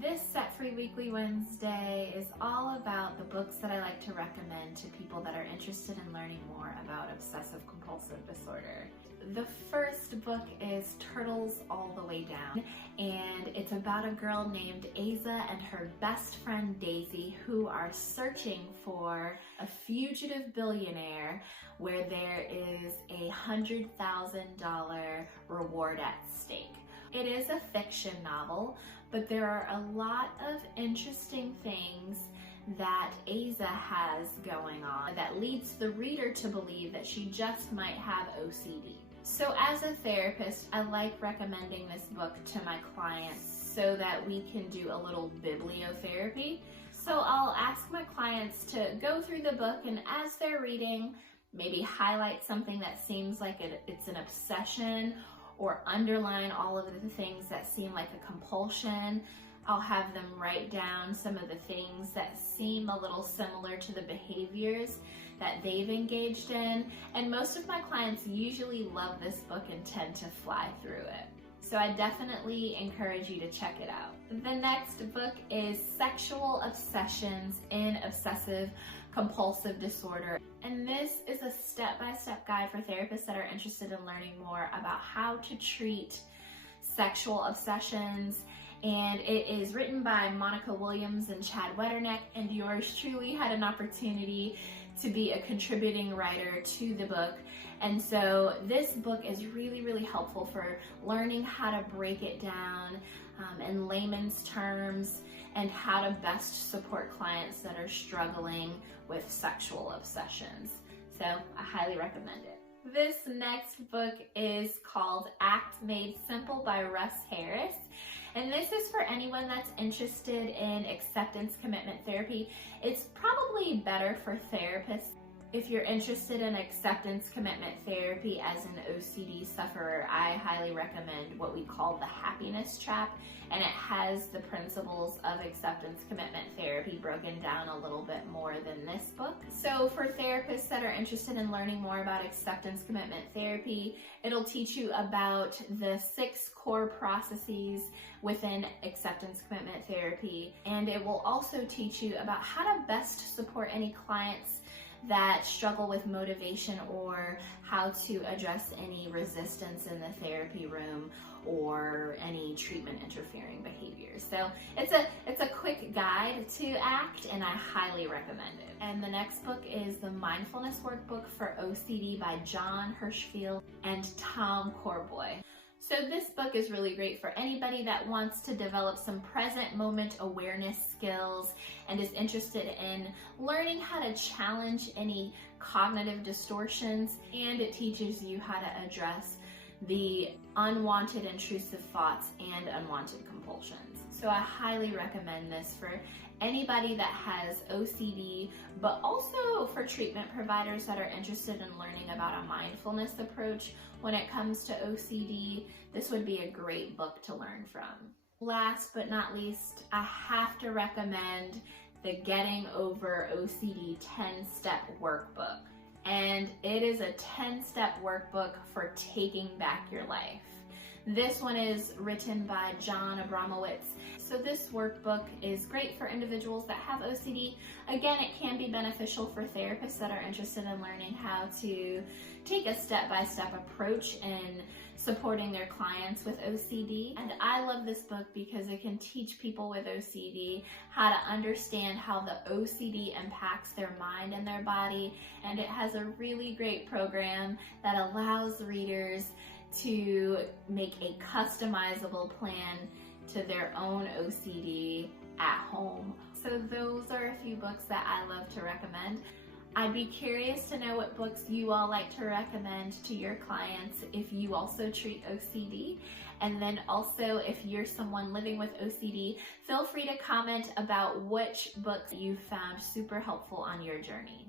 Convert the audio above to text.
This Set Free Weekly Wednesday is all about the books that I like to recommend to people that are interested in learning more about obsessive compulsive disorder. The first book is Turtles All the Way Down, and it's about a girl named Asa and her best friend Daisy who are searching for a fugitive billionaire where there is a $100,000 reward at stake. It is a fiction novel, but there are a lot of interesting things that Asa has going on that leads the reader to believe that she just might have OCD. So as a therapist, I like recommending this book to my clients so that we can do a little bibliotherapy. So I'll ask my clients to go through the book, and as they're reading, maybe highlight something that seems like it's an obsession, or underline all of the things that seem like a compulsion. I'll have them write down some of the things that seem a little similar to the behaviors that they've engaged in. And most of my clients usually love this book and tend to fly through it. So I definitely encourage you to check it out. The next book is Sexual Obsessions in Obsessive Compulsive Disorder. And this is a step-by-step guide for therapists that are interested in learning more about how to treat sexual obsessions. And it is written by Monica Williams and Chad Wetterneck, and yours truly had an opportunity to be a contributing writer to the book. And so this book is really, really helpful for learning how to break it down in layman's terms and how to best support clients that are struggling with sexual obsessions. So I highly recommend it. This next book is called Act Made Simple by Russ Harris. And this is for anyone that's interested in acceptance commitment therapy. It's probably better for therapists. If you're interested in acceptance commitment therapy as an OCD sufferer, I highly recommend what we call the happiness trap, and it has the principles of acceptance commitment therapy broken down a little bit more than this book. So for therapists that are interested in learning more about acceptance commitment therapy, it'll teach you about the 6 core processes within acceptance commitment therapy, and it will also teach you about how to best support any clients that struggle with motivation, or how to address any resistance in the therapy room or any treatment interfering behaviors. So it's a quick guide to ACT, and I highly recommend it. And the next book is the Mindfulness Workbook for OCD by John Hirschfield and Tom Corboy. So this book is really great for anybody that wants to develop some present moment awareness skills and is interested in learning how to challenge any cognitive distortions, and it teaches you how to address the unwanted intrusive thoughts and unwanted compulsions. So I highly recommend this for anybody that has OCD, but also for treatment providers that are interested in learning about a mindfulness approach when it comes to OCD. This would be a great book to learn from. Last but not least, I have to recommend the Getting Over OCD 10-Step Workbook. And it is a 10-step workbook for taking back your life. This one is written by John Abramowitz. So this workbook is great for individuals that have OCD. Again, it can be beneficial for therapists that are interested in learning how to take a step-by-step approach in supporting their clients with OCD. And I love this book because it can teach people with OCD how to understand how the OCD impacts their mind and their body. And it has a really great program that allows readers to make a customizable plan to their own OCD at home. So those are a few books that I love to recommend. I'd be curious to know what books you all like to recommend to your clients if you also treat OCD. And then also, if you're someone living with OCD, feel free to comment about which books you found super helpful on your journey.